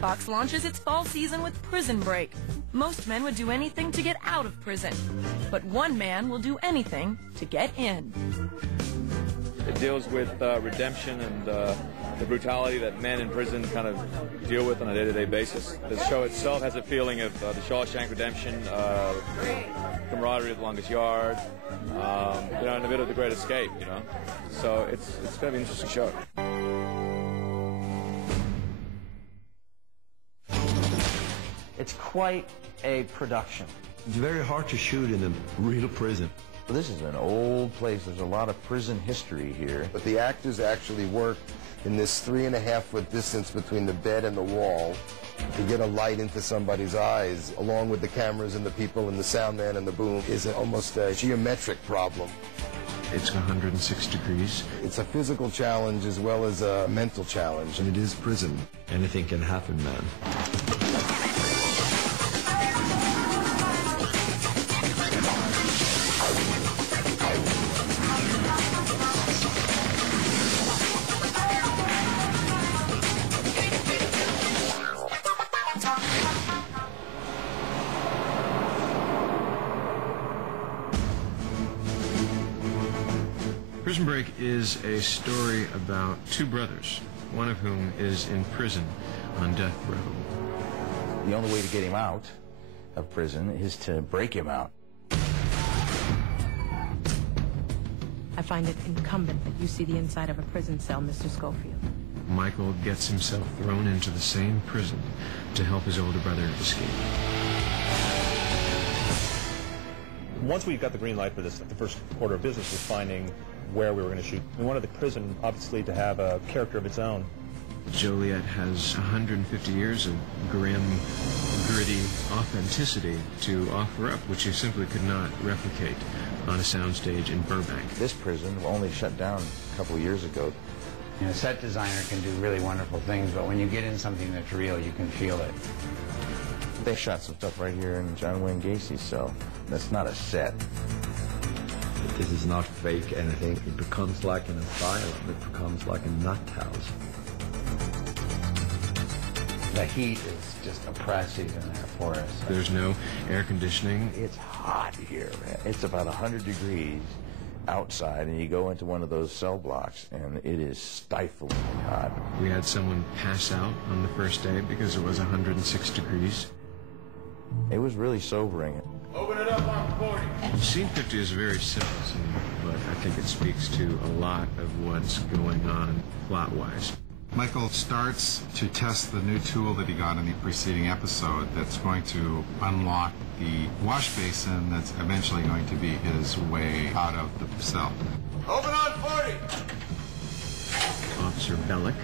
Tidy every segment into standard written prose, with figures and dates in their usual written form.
Fox launches its fall season with Prison Break. Most men would do anything to get out of prison, but one man will do anything to get in. It deals with redemption and the brutality that men in prison kind of deal with on a day-to-day basis. The show itself has a feeling of the Shawshank Redemption, camaraderie of The Longest Yard, and a bit of The Great Escape, So it's going to be an interesting show. It's quite a production. It's very hard to shoot in a real prison. This is an old place. There's a lot of prison history here. But the actors actually work in this 3.5-foot distance between the bed and the wall to get a light into somebody's eyes, along with the cameras and the people and the sound man and the boom, is almost a geometric problem. It's 106 degrees. It's a physical challenge as well as a mental challenge. And it is prison. Anything can happen, man. Prison Break is a story about two brothers, one of whom is in prison on death row. The only way to get him out of prison is to break him out. I find it incumbent that you see the inside of a prison cell, Mr. Schofield. Michael gets himself thrown into the same prison to help his older brother escape. Once we got the green light for this, the first order of business was finding where we were going to shoot. We wanted the prison, obviously, to have a character of its own. Joliet has 150 years of grim, gritty authenticity to offer up, which you simply could not replicate on a soundstage in Burbank. This prison only shut down a couple of years ago. A set designer can do really wonderful things, but when you get in something that's real, you can feel it. They shot some stuff right here in John Wayne Gacy's cell. That's not a set. This is not fake anything. It becomes like an asylum. It becomes like a nut house. The heat is just oppressive in there for us. There's no air conditioning. It's hot here, man. It's about 100 degrees outside, and you go into one of those cell blocks, and it is stiflingly hot. We had someone pass out on the first day because it was 106 degrees. It was really sobering. Open it up on 40. Scene 50 is a very simple scene, but I think it speaks to a lot of what's going on plot-wise. Michael starts to test the new tool that he got in the preceding episode that's going to unlock the wash basin that's eventually going to be his way out of the cell. Open on 40! Officer Bellick,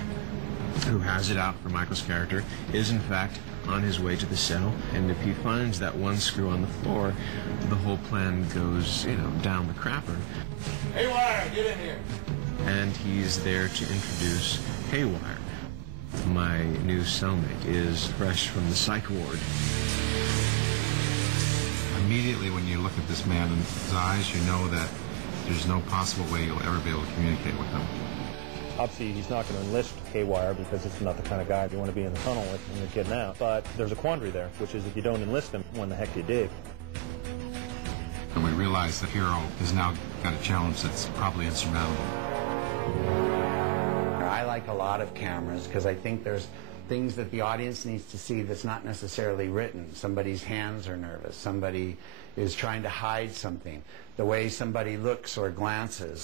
who has it out for Michael's character, is in fact on his way to the cell, and if he finds that one screw on the floor, the whole plan goes, down the crapper. Haywire, get in here! And he's there to introduce Haywire. My new cellmate is fresh from the psych ward. Immediately when you look at this man in his eyes, you know that there's no possible way you'll ever be able to communicate with him. Obviously, he's not going to enlist Haywire because it's not the kind of guy you want to be in the tunnel with when you're getting out. But there's a quandary there, which is if you don't enlist him, when the heck do you dig? And we realize that Hero has now got a challenge that's probably insurmountable. I like a lot of cameras because I think there's things that the audience needs to see that's not necessarily written. Somebody's hands are nervous. Somebody is trying to hide something. The way somebody looks or glances.